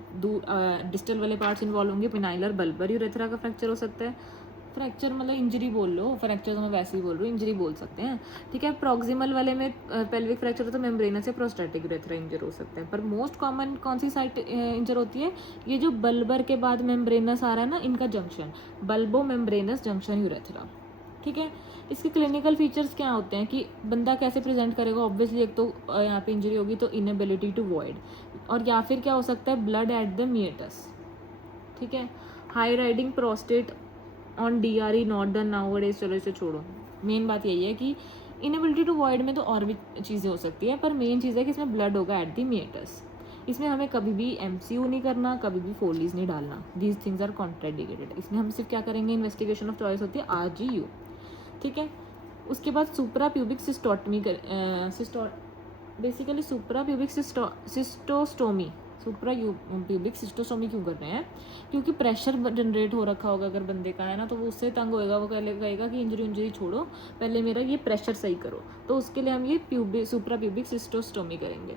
डिस्टल वाले पार्ट्स इन्वॉल्व होंगे, पिनाइलर बल्बर यूरेथ्रा का फ्रैक्चर हो सकता है। फ्रैक्चर मतलब इंजरी बोल लो, फ्रैक्चर तो मैं वैसे ही बोल रही हूँ, इंजरी बोल सकते हैं। ठीक है, प्रॉक्सिमल वाले में पेल्विक फ्रैक्चर तो मेम्ब्रेनस से प्रोस्टेटिक यूरेथ्रा इंजर हो सकता है। पर मोस्ट कॉमन कौन सी साइट इंजर होती है? ये जो बल्बर के बाद मेम्ब्रेनस आ रहा है ना, इनका junction, bulbo membranes junction urethra. ठीक है, इसके क्लिनिकल फीचर्स क्या होते हैं कि बंदा कैसे प्रेजेंट करेगा? ऑब्वियसली एक तो यहाँ पे इंजरी होगी तो इनएबिलिटी टू वॉइड, और या फिर क्या हो सकता है? Blood at the meatus. ठीक है, high riding prostate on DRE not done nowadays. चलो इसे छोड़ो, मेन बात यही है कि इनएबिलिटी टू वॉइड में तो और भी चीज़ें हो सकती है, पर मेन चीज़ है कि इसमें ब्लड होगा एट द मिएटस। इसमें हमें कभी भी MCU नहीं करना, कभी भी फोलीज नहीं डालना, दीज थिंग्स आर कॉन्ट्राडिकेटेड। इसमें हम सिर्फ क्या करेंगे? इन्वेस्टिगेशन ऑफ चॉइस होती है RGU। ठीक है, उसके बाद सुप्रा प्यूबिक सिस्टोटमी बेसिकली सुप्रा प्यूबिक सिस्टोस्टोमी सुप्रा प्यूबिक सिस्टोस्टोमी क्यों कर रहे हैं? क्योंकि प्रेशर जनरेट हो रखा होगा अगर बंदे का, है ना, तो वो उससे तंग होएगा, वो कहेगा कि इंजरी छोड़ो, पहले मेरा ये प्रेशर सही करो, तो उसके लिए हम ये सुप्रा प्यूबिक सिस्टोस्टोमी करेंगे।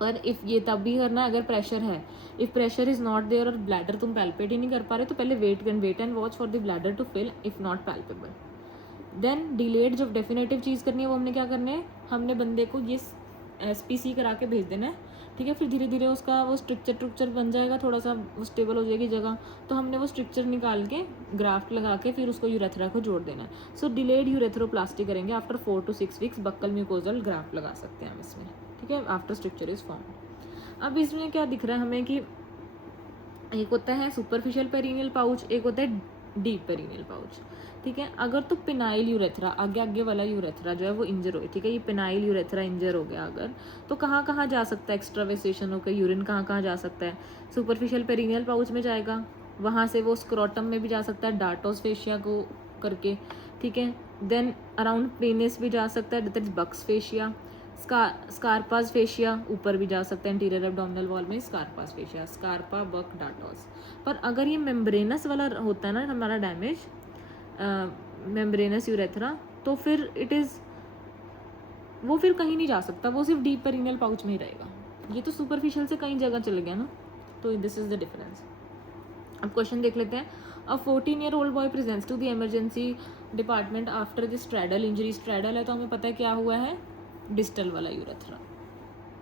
पर इफ़ ये तब भी करना है अगर प्रेशर है। If pressure is not there और ब्लैडर तुम पैल्पेट ही नहीं कर पा रहे, तो पहले wait and watch for the bladder to fill if not palpable. Then delayed जो डेफिनेटिव चीज़ करनी है वो हमने क्या करनी है, हमने बंदे को ये SPC करा के भेज देना है, ठीक है। फिर धीरे धीरे उसका वो स्ट्रक्चर बन जाएगा, थोड़ा सा स्टेबल हो जाएगी जगह, तो हमने वो स्ट्रक्चर निकाल के ग्राफ्ट लगा के फिर उसको यूरेथ्रा को जोड़ देना है। सो डिलेड यूरेथ्रोप्लास्टी करेंगे after 4 to 6 weeks, buccal mucosal graft लगा सकते हैं हम इसमें, ठीक है, आफ्टर स्ट्रक्चर इज फॉर्म। अब इसमें क्या दिख रहा है हमें कि एक होता है सुपरफिशियल पेरिनियल पाउच, एक होता है डीप पेरिनियल पाउच, ठीक है। अगर तो पिनाइल यूरेथ्रा आगे वाला यूरेथ्रा जो है वो इंजर हो, ठीक है, ये पिनाइल यूरेथ्रा इंजर हो गया अगर, तो कहाँ कहाँ जा सकता है एक्स्ट्रावेसेशन होकर यूरिन, कहाँ कहाँ जा सकता है? सुपरफिशियल पेरिनियल पाउच में जाएगा, वहाँ से वो स्क्रोटम में भी जा सकता है डार्टोस फेशिया को करके, ठीक है। देन अराउंड पेनिस भी जा सकता है, that is Buck's fascia. Scarpa's fascia ऊपर भी जा सकता है, इंटीरियर एब्डोमिनल वॉल में स्कारपास फेशिया, स्कारपा बक डार्टोस। पर अगर ये मेम्ब्रेनस वाला होता है ना हमारा डैमेज, मेम्ब्रेनस यूरेथ्रा, तो फिर वो फिर कहीं नहीं जा सकता, वो सिर्फ डीप पेरिनियल पाउच में ही रहेगा। ये तो सुपरफिशियल से कहीं जगह चले गया ना, तो दिस इज द डिफरेंस। अब क्वेश्चन देख लेते हैं। A 14-year-old boy presents to the emergency department after the straddle injury. Straddle है तो हमें पता है क्या हुआ है, डिस्टल वाला यूरेथ्रा,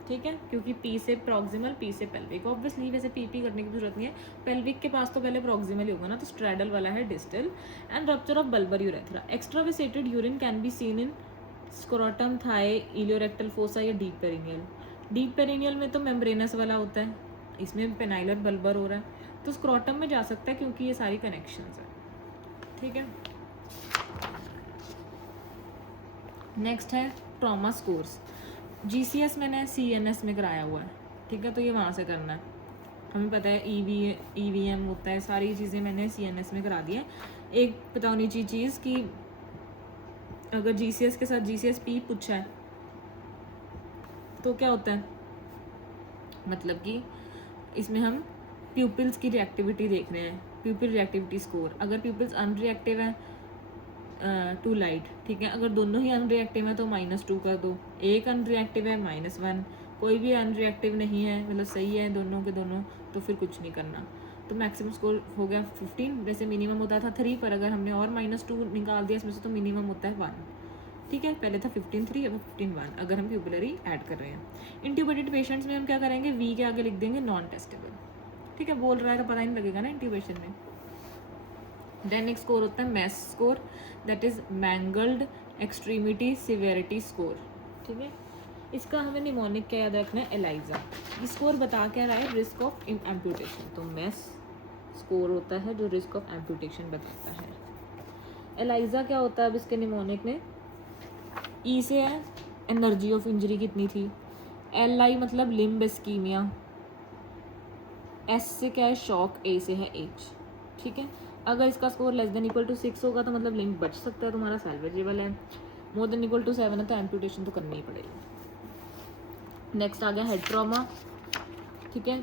ठीक है, क्योंकि पी से प्रॉक्सिमल, पी से पेल्विक, ऑब्वियसली वैसे पी करने की जरूरत नहीं है, पेल्विक के पास तो पहले प्रॉक्सिमल ही होगा ना, तो स्ट्रैडल वाला है distal. And rupture of bulbar urethra. Extravasated urine can be seen in scrotum, thigh, iliorectal fossa या डीप पेरिनियल। डीप पेरिनियल में तो मेम्ब्रेनस वाला होता है, इसमें पेनाइलर बल्बर हो रहा है, तो स्क्रोटम में जा सकता है क्योंकि ये सारी कनेक्शंस है, ठीक है। नेक्स्ट है ट्रॉमा स्कोर्स। GCS मैंने CNS में कराया हुआ है, ठीक है, तो ये वहाँ से करना है, हमें पता है EVM होता है, सारी चीज़ें मैंने CNS में करा दी है। एक पता होनी चाहिए चीज़ कि अगर GCS के साथ GCS-P पूछा है तो क्या होता है, मतलब कि इसमें हम प्यूपिल्स की रिएक्टिविटी देख रहे हैं, प्यूपिल रिएक्टिविटी स्कोर। अगर प्यूपिल्स अनरिएक्टिव है टू लाइट, ठीक है, अगर दोनों ही अनरिएक्टिव है तो -2 कर दो, एक अनरिएक्टिव है -1, कोई भी अनरिएक्टिव नहीं है, मतलब सही है दोनों के दोनों, तो फिर कुछ नहीं करना। तो मैक्सिमम स्कोर हो गया 15, वैसे मिनिमम होता था 3, पर अगर हमने और -2 निकाल दिया इसमें से तो मिनिमम होता है 1, ठीक है। पहले था 15-3, अब 15-1 अगर हम प्यूपिलरी ऐड कर रहे हैं। इंट्यूबेटेड पेशेंट्स में हम क्या करेंगे, V के आगे लिख देंगे नॉन टेस्टेबल, ठीक है, बोल रहा है तो पता ही नहीं लगेगा ना इंट्यूबेशन में। देन एक स्कोर होता है MESS score, that is mangled extremity severity score, ठीक है। इसका हमें निमोनिक क्या याद रखना है, एलाइजा। ये स्कोर बता क्या रहा है, रिस्क ऑफ एम्प्यूटेशन, तो मैस स्कोर होता है जो रिस्क ऑफ एम्प्यूटेशन बताता है। एलाइजा क्या होता है अब इसके निमोनिक में, E से है एनर्जी ऑफ इंजरी कितनी थी, LI मतलब लिम्ब इस्कीमिया, S से क्या है शॉक, A से है एज, ठीक है। अगर इसका score less than equal to 6 होगा तो मतलब लिंक बच सकता है तुम्हारा, सैल्वेजेबल है। मोर देन इक्वल टू 7 है तो एम्प्यूटेशन तो करनी ही पड़ेगी। नेक्स्ट आ गया हेड ट्रॉमा, ठीक है।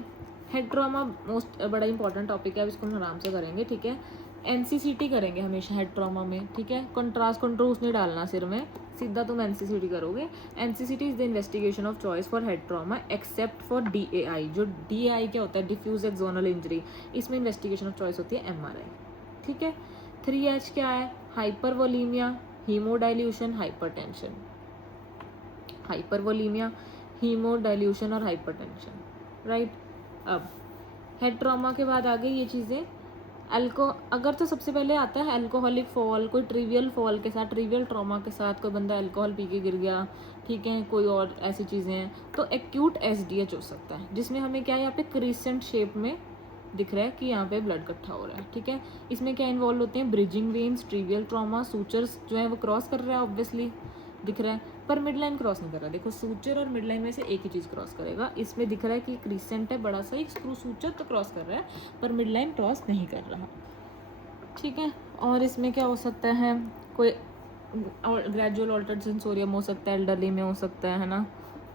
हेड ट्रॉमा मोस्ट बड़ा इंपॉर्टेंट टॉपिक है, अब इसको हम आराम से करेंगे, ठीक है। NCCT करेंगे हमेशा हेड ट्रॉमा में, ठीक है। कंट्रास्ट कंट्रोल्स नहीं डालना सिर में, सीधा तुम NCCT करोगे। NCCT is the investigation of choice for head trauma except for DAI। जो DAI क्या होता है, डिफ्यूज एक्सोनल इंजरी, इसमें इन्वेस्टिगेशन ऑफ चॉइस होती है MRI, ठीक है। 3H क्या है, हाइपरवोलीमिया, हीमोडाइल्यूशन, हाइपरटेंशन, हाइपरवोलीमिया, हीमोडाइल्यूशन और हाइपरटेंशन, राइट। अब हेड ट्रॉमा के बाद आ गई ये चीज़ें, अगर तो सबसे पहले आता है अल्कोहलिक फॉल, कोई ट्रिवियल फॉल के साथ, ट्रिवियल ट्रॉमा के साथ, कोई बंदा अल्कोहल पी के गिर गया, ठीक है, कोई और ऐसी चीज़ें हैं, तो एक्यूट SDH हो सकता है, जिसमें हमें क्या है यहाँ पे क्रिसेंट शेप में दिख रहा है कि यहाँ पे ब्लड इकट्ठा हो रहा है, ठीक है। इसमें क्या इन्वॉल्व होते हैं, bridging veins, trivial trauma, sutures जो है वो क्रॉस कर रहा है ऑब्वियसली दिख रहा है, पर मिड लाइन क्रॉस नहीं कर रहा। देखो सूचर और मिड लाइन में से एक ही चीज़ क्रॉस करेगा, इसमें दिख रहा है कि क्रिसेंट है बड़ा सा, एक स्क्रू सूचर तो क्रॉस कर रहा है पर मिड लाइन क्रॉस नहीं कर रहा, ठीक है। और इसमें क्या हो सकता है, कोई ग्रेजुअल ऑल्टर्ड सेंसोरियम हो सकता है, एल्डरली में हो सकता है ना,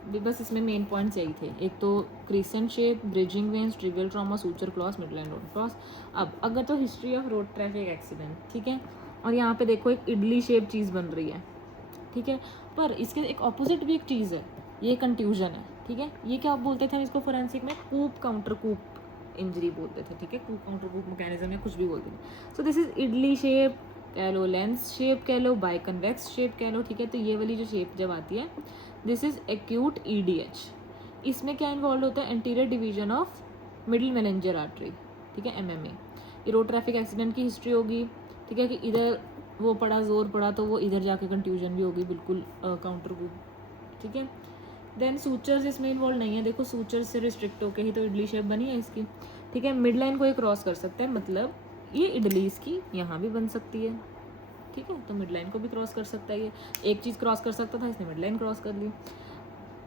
बस इसमें मेन पॉइंट्स यही थे, एक तो crescent shape, bridging veins, trivial trauma, suture cross, midline road cross. अब अगर तो history of road traffic accident, ठीक है, और यहाँ पे देखो एक इडली शेप चीज़ बन रही है, ठीक है, पर इसके एक ऑपोजिट भी एक चीज़ है, ये कंट्यूजन है, ठीक है। ये क्या बोलते थे हम इसको फोरेंसिक में, कूप काउंटर कूप इंजरी बोलते थे, ठीक है, कूप काउंटर कूप मैकेनिज्म में कुछ भी बोलते थे। So this is idli shape कह लो, लेंस शेप कह लो, बाई कन्वेक्स शेप कह लो, ठीक है। तो ये वाली जो शेप जब आती है, दिस इज एक्यूट EDH। इसमें क्या इन्वॉल्व होता है, anterior division of middle meningeal artery, ठीक है, MMA। ये रोड ट्रैफिक एक्सीडेंट की हिस्ट्री होगी, ठीक है, कि इधर वो पड़ा, जोर पड़ा तो वो इधर जाके कंट्यूजन भी होगी, बिल्कुल काउंटर को, ठीक है। देन सूचर्स इसमें इन्वॉल्व नहीं है, देखो सूचर्स से रिस्ट्रिक्ट होके ही तो इडली शेप बनी है इसकी, ठीक है। मिड लाइन को ये क्रॉस कर सकता है, मतलब ये इडली इसकी यहाँ भी बन सकती है, ठीक है, तो मिड लाइन को भी क्रॉस कर सकता है। ये एक चीज़ क्रॉस कर सकता था, इसने मिड लाइन क्रॉस कर ली।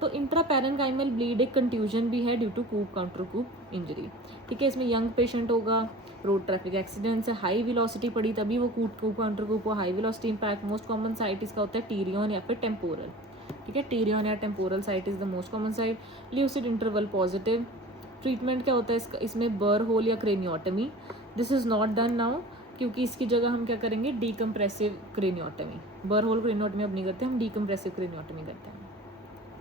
तो इंट्रा पैरेन्काइमल ब्लीड एक कंट्यूजन भी है due to coup counter coup injury, ठीक है। इसमें यंग पेशेंट होगा, रोड ट्रैफिक एक्सीडेंट से हाई वेलोसिटी पड़ी तभी वो coup counter coup, high velocity impact. Most common site इसका होता है टीरियन या फिर टेम्पोरल, ठीक है, टीरियन या temporal site is the most common site. Lucid interval positive. Treatment क्या होता है इसका, इसमें बर होल या craniotomy, this is not done now, क्योंकि इसकी जगह हम क्या करेंगे, डीकम्प्रेसिव क्रेनियोटमी। बर होल क्रेनियोटमी अब नहीं करते, हम डीकम्प्रेसिव क्रेनियोटमी करते हैं।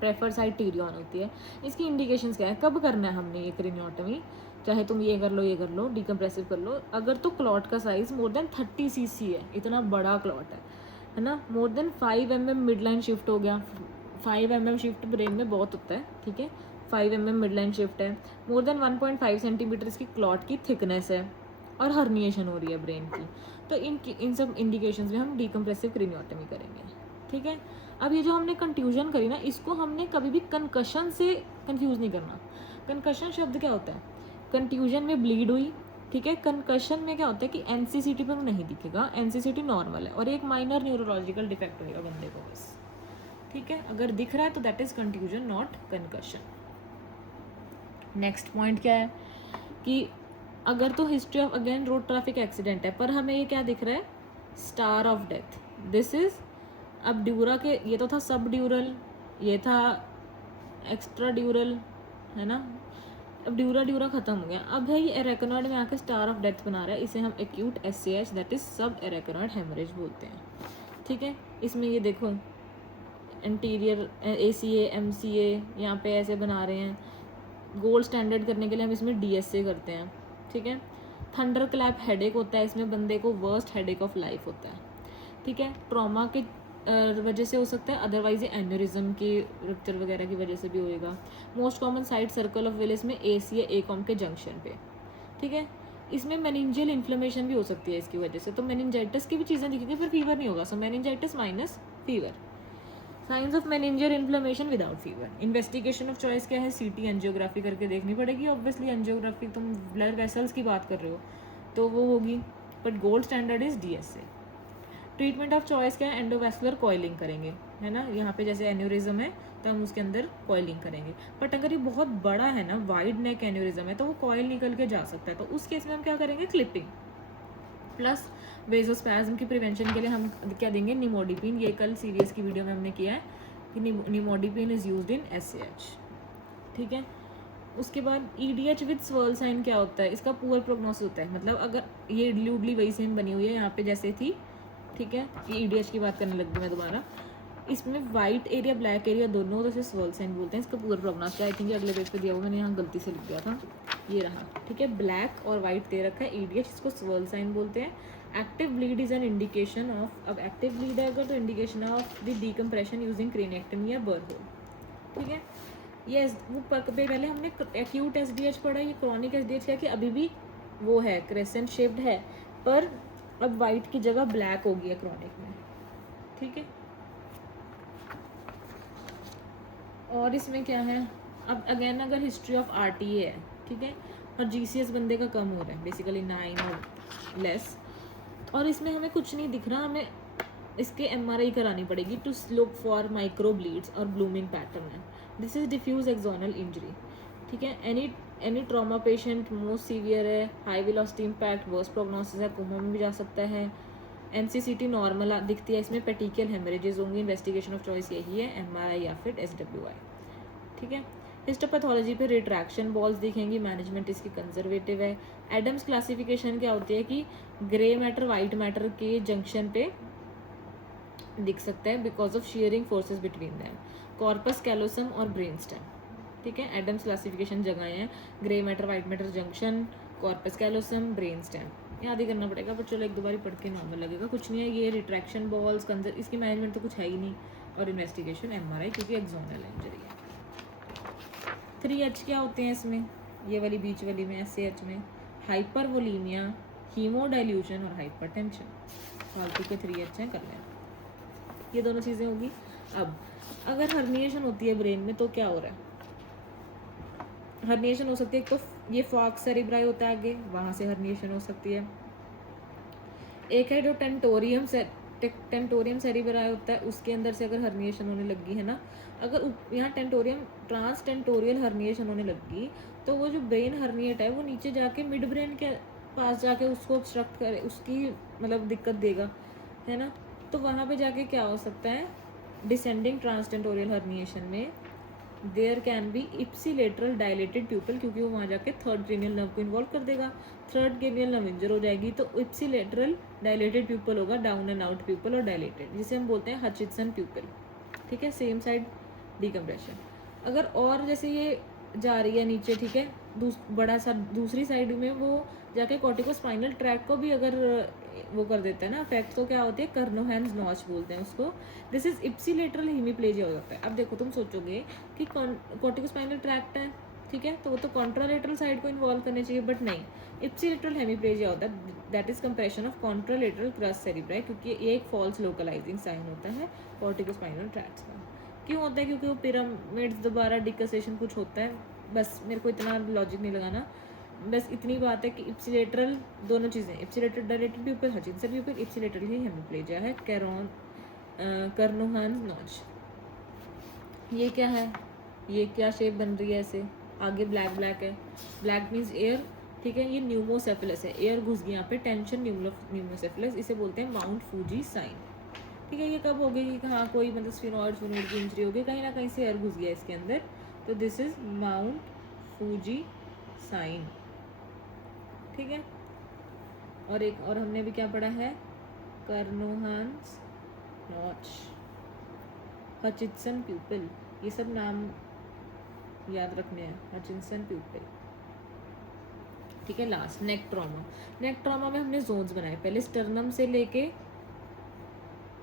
प्रेफर साइड टीरियन होती है। इसकी इंडिकेशंस क्या है, कब करना है हमने ये क्रेनियोटमी, चाहे तुम ये कर लो, डीकम्प्रेसिव कर लो, अगर तो क्लॉट का साइज मोर देन 30 cc है, इतना बड़ा क्लॉट है ना, more than 5 mm mid line shift हो गया, 5 mm शिफ्ट ब्रेन में बहुत होता है, ठीक है, 5 mm मिड लाइन शिफ्ट है, मोर देन 1.5 सेंटीमीटर इसकी क्लॉट की थिकनेस है, और हर्निएशन हो रही है ब्रेन की, तो इन सब इंडिकेशंस में हम डीकम्प्रेसिव क्रेनियोटमी करेंगे, ठीक है। अब ये जो हमने कंट्यूजन करी ना, इसको हमने कभी भी कंकशन से कंफ्यूज नहीं करना। कंकशन शब्द क्या होता है, कंट्यूजन में ब्लीड हुई, ठीक है, कंकशन में क्या होता है कि NCCT पर नहीं दिखेगा, NCCT नॉर्मल है, और एक माइनर न्यूरोलॉजिकल डिफेक्ट होगा बंदे को बस, ठीक है, अगर दिख रहा है तो that is contusion not concussion. Next point क्या है कि अगर तो history of again road traffic accident है, पर हमें ये क्या दिख रहा है, star of death, this is, अब ड्यूरा के, ये तो था सब ड्यूरल, ये था एक्स्ट्रा ड्यूरल, है ना, अब ड्यूरा खत्म हो गया, अब है ये एरेकनॉइड में आके स्टार ऑफ डेथ बना रहा है, इसे हम एक्यूट SAH दैट इज सब एरेकनॉइड हेमरेज बोलते हैं, ठीक है। इसमें ये देखो इंटीरियर ACA MCA यहाँ पे ऐसे बना रहे हैं, गोल्ड स्टैंडर्ड करने के लिए हम इसमें DSA करते हैं, ठीक है। थंडर क्लैप हेडेक होता है, इसमें बंदे को वर्स्ट हेडेक ऑफ लाइफ होता है, ठीक है, ट्रॉमा के वजह से हो सकता है, अदरवाइज ये एन्यूरिज्म के रप्चर वगैरह की वजह से भी होएगा। Most common site circle of Willis में ACA ACOM के जंक्शन पे, ठीक है। इसमें मेनिंजियल इन्फ्लेमेशन भी हो सकती है इसकी वजह से, तो मेनिंजाइटिस की भी चीज़ें दिखेंगी, फिर फीवर नहीं होगा, so meningitis minus fever. Signs of meningeal inflammation without fever. Investigation of choice क्या है, CT एंजियोग्राफी करके देखनी पड़ेगी, ऑब्वियसली एंजियोग्राफी, तुम ब्लड वेसल्स की बात कर रहे हो तो वो होगी, but gold standard is DSA। Treatment of choice क्या है, एंडोवैस्कुलर कॉइलिंग करेंगे, है ना, यहाँ पे जैसे एन्यूरिज्म है तो हम उसके अंदर कॉइलिंग करेंगे, बट अगर ये बहुत बड़ा है ना, वाइड नेक एन्यूरिज्म है, तो वो कॉइल निकल के जा सकता है, तो उस केस में हम क्या करेंगे, क्लिपिंग प्लस वेजोस्पैज्म की प्रिवेंशन के लिए हम क्या देंगे, निमोडिपिन। ये कल सीरियस की वीडियो में हमने किया है कि निमोडिपिन इज़ यूज्ड इन SAH, ठीक है। उसके बाद EDH विद स्वर्ल साइन क्या होता है, इसका पुअर प्रोग्नोसिस होता है, मतलब अगर ये इडली उडली वही सेम बनी हुई है यहाँ पे जैसे थी, ठीक है, ये EDH की बात करने लग गई मैं दोबारा, इसमें वाइट एरिया ब्लैक एरिया दोनों तो स्वर्ल साइन बोलते हैं। इसका पूरा प्रोग्नोसिस आई थिंक अगले पेज पे दिया हुआ, मैंने यहाँ गलती से लिख दिया था, ये रहा, ठीक है, ब्लैक और वाइट दे रखा है, EDH इसको स्वर्ल साइन बोलते हैं। Active bleed is an indication of, अब एक्टिव ब्लीड है अगर तो indication of the decompression using craniectomy या बर्न होल, ठीक है। ये वो पहले हमने एक्यूट SDH पढ़ा, ये क्रॉनिक SDH क्या कि अभी भी वो है क्रेसेंट शेप्ड है, पर अब वाइट की जगह ब्लैक हो गई है क्रॉनिक में, ठीक है। और इसमें क्या है, अब अगेन अगर हिस्ट्री ऑफ RTA है, ठीक है, और GCS बंदे का कम हो रहा है, बेसिकली 9 और लेस, और इसमें हमें कुछ नहीं दिख रहा, हमें इसके MRI करानी पड़ेगी to look for micro bleeds और ब्लूमिंग पैटर्न है। This is diffuse axonal injury, ठीक है। Any trauma patient most severe है, high velocity impact, worst prognosis है, कोमा में भी जा सकता है। NCCT नॉर्मल दिखती है, इसमें पेटिकल हेमरेजेस होंगी। इन्वेस्टिगेशन ऑफ चॉइस यही है, MRI या फिर SWI, ठीक है। हिस्टोपैथोलॉजी पे रिट्रैक्शन बॉल्स दिखेंगी, मैनेजमेंट इसकी कंजर्वेटिव है। एडम्स क्लासिफिकेशन क्या होती है कि ग्रे मैटर वाइट मैटर के जंक्शन पे दिख सकता है because of sharing forces between them, corpus callosum और ब्रेन स्टेम, ठीक है। एडम्स क्लासिफिकेशन जगह हैं, grey matter white matter junction, corpus callosum, brain stem, याद ही करना पड़ेगा, पर चलो एक दो बार पढ़ के नॉर्मल लगेगा, कुछ नहीं है। ये रिट्रैक्शन बॉल्स कंजर, इसकी मैनेजमेंट तो कुछ है ही नहीं, और इन्वेस्टिगेशन एमआरआई क्योंकि एक्सोनल इंजरी है। 3H क्या होते हैं इसमें, ये वाली बीच वाली में SAH में, हाइपरवोलीमिया, हीमोडाइल्यूशन और हाइपरटेंशन, फालतू के 3H हैं, कर लें, ये दोनों चीज़ें होगी। अब अगर हर्निएशन होती है ब्रेन में तो क्या हो रहा है, हर्निएशन हो सकती है, तो ये फॉक्स सेरिब्राई होता है आगे, वहाँ से हर्निएशन हो सकती है। एक है जो टेंटोरियम सेरिब्राई होता है, उसके अंदर से अगर हर्निएशन होने लगी है ना, अगर यहाँ टेंटोरियम ट्रांस टेंटोरियल हर्निएशन होने लगी तो वो जो ब्रेन हर्निएट है वो नीचे जाके मिड ब्रेन के पास जाके उसको ऑब्स्ट्रक्ट करे, उसकी मतलब दिक्कत देगा, है ना। तो वहाँ पे जाके क्या हो सकता है, डिसेंडिंग ट्रांस टेंटोरियल हर्निएशन में there can be ipsilateral dilated pupil, क्योंकि वो वहाँ जाके थर्ड क्रेनियल नर्व को इन्वॉल्व कर देगा, थर्ड क्रेनियल नर्व इंजर हो जाएगी, तो इप्सिलेटरल डायलेटेड प्यूपल होगा, डाउन एंड आउट प्यूपल और डायलेटेड, जिसे हम बोलते हैं हचिसन प्यूपल, ठीक है। Same side decompression. अगर और जैसे ये जा रही है नीचे, ठीक है, बड़ा सा दूसरी साइड में वो जाके कॉर्टिकोस्पाइनल ट्रैक को भी अगर वो कर देता है ना अफेक्ट, तो क्या होती है, कर्नोहैंस नॉच बोलते हैं उसको, दिस इज इप्सिलेटरल हेमीप्लेजिया हो जाता है। अब देखो तुम सोचोगे कि कॉर्टिकोस्पाइनल ट्रैक्ट है, ठीक है, तो वो तो कॉन्ट्रालेटरल साइड को इन्वॉल्व करने चाहिए, बट नहीं, इप्सिलेटरल हेमीप्लेजिया होता है, that is compression of contralateral crust cerebri, क्योंकि ये एक फॉल्स लोकलाइजिंग साइन होता है कॉर्टिकोस्पाइनल ट्रैक्ट का। क्यों होता है, क्योंकि वो पिरामिड्स दोबारा डिकसेशन कुछ होता है, बस मेरे को इतना लॉजिक नहीं लगाना, बस इतनी बात है कि इप्सिलेटरल दोनों चीज़ें, ipsilateral dilated pupil Hutchinson pupil, ipsilateral ही हेमीप्लेजिया है, कर्नोहैंस नॉच। ये क्या है, ये क्या शेप बन रही है ऐसे, आगे ब्लैक ब्लैक है, ब्लैक मीन्स एयर, ठीक है। ये न्यूमोसेफेलस है, एयर घुस गई यहाँ पे, टेंशन न्यूमोसेफेलस, इसे बोलते हैं माउंट फूजी साइन, ठीक है। ये कब हो गई कि हाँ कोई मतलब स्फिनॉइड की इंजरी हो गई, कहीं ना कहीं से एयर घुस गया इसके अंदर, तो this is Mount Fuji sign, ठीक है। और एक और हमने भी क्या पढ़ा है, कर्नोहैंस नॉच, हचिसन प्यूपल, ये सब नाम याद रखने हैं, हचिसन प्यूपल, ठीक है। लास्ट नेक ट्रॉमा, नेक ट्रॉमा में हमने जोन्स बनाए, पहले स्टर्नम से लेके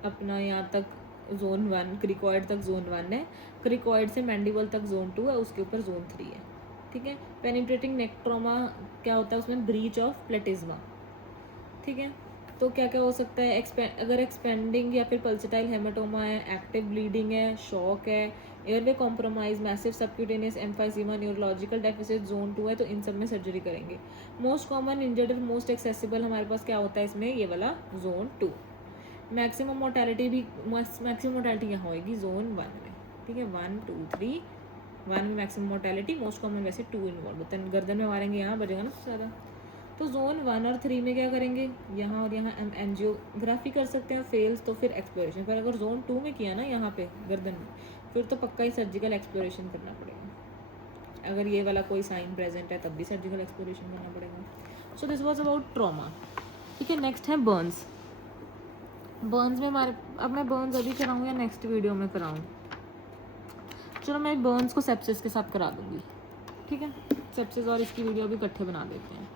अपना यहाँ तक जोन 1, क्रिकॉइड तक जोन 1 है, क्रिकॉइड से मैंडिबल तक जोन 2 है, उसके ऊपर जोन 3 है, ठीक है। पेनिट्रेटिंग नेक ट्रॉमा क्या होता है, उसमें ब्रीच ऑफ प्लेटिज्मा, ठीक है। तो क्या क्या हो सकता है, अगर एक्सपेंडिंग या फिर पल्सेटाइल हेमाटोमा है, एक्टिव ब्लीडिंग है, शॉक है, airway compromise, massive subcutaneous emphysema, neurological deficit zone 2 है, तो इन सब में सर्जरी करेंगे। मोस्ट कॉमन इंजर्ड और मोस्ट एक्सेसिबल हमारे पास क्या होता है इसमें, ये वाला जोन 2। मैक्सिमम मोर्टेलिटी भी, मैक्सिमम मोर्टेलिटी यहाँ होएगी जोन 1 में, ठीक है। 1 2 3, 1 में मैक्सिमम मोर्टेलिटी, मोस्ट कॉमन वैसे 2 इन्वॉल्व होता है, गर्दन में मारेंगे, यहाँ बजेगा ना सबसे ज़्यादा। तो जोन 1 और 3 में क्या करेंगे, यहाँ और यहाँ हम एंजियोग्राफी कर सकते हैं, फेल्स तो फिर एक्सप्लोरेशन, पर अगर जोन 2 में किया ना यहाँ पे गर्दन में, फिर तो पक्का ही सर्जिकल एक्सप्लोरेशन करना पड़ेगा, अगर ये वाला कोई साइन प्रेजेंट है तब भी सर्जिकल एक्सप्लोरेशन करना पड़ेगा। So this was about trauma, ठीक है। नेक्स्ट है बर्न्स। बर्न्स में हमारे, अब मैं बर्न्स अभी कराऊँ या नेक्स्ट वीडियो में कराऊँ, चलो मैं बर्न्स को सेप्सिस के साथ करा दूँगी, ठीक है। सेप्सिस और इसकी वीडियो भी इकट्ठे बना देते हैं।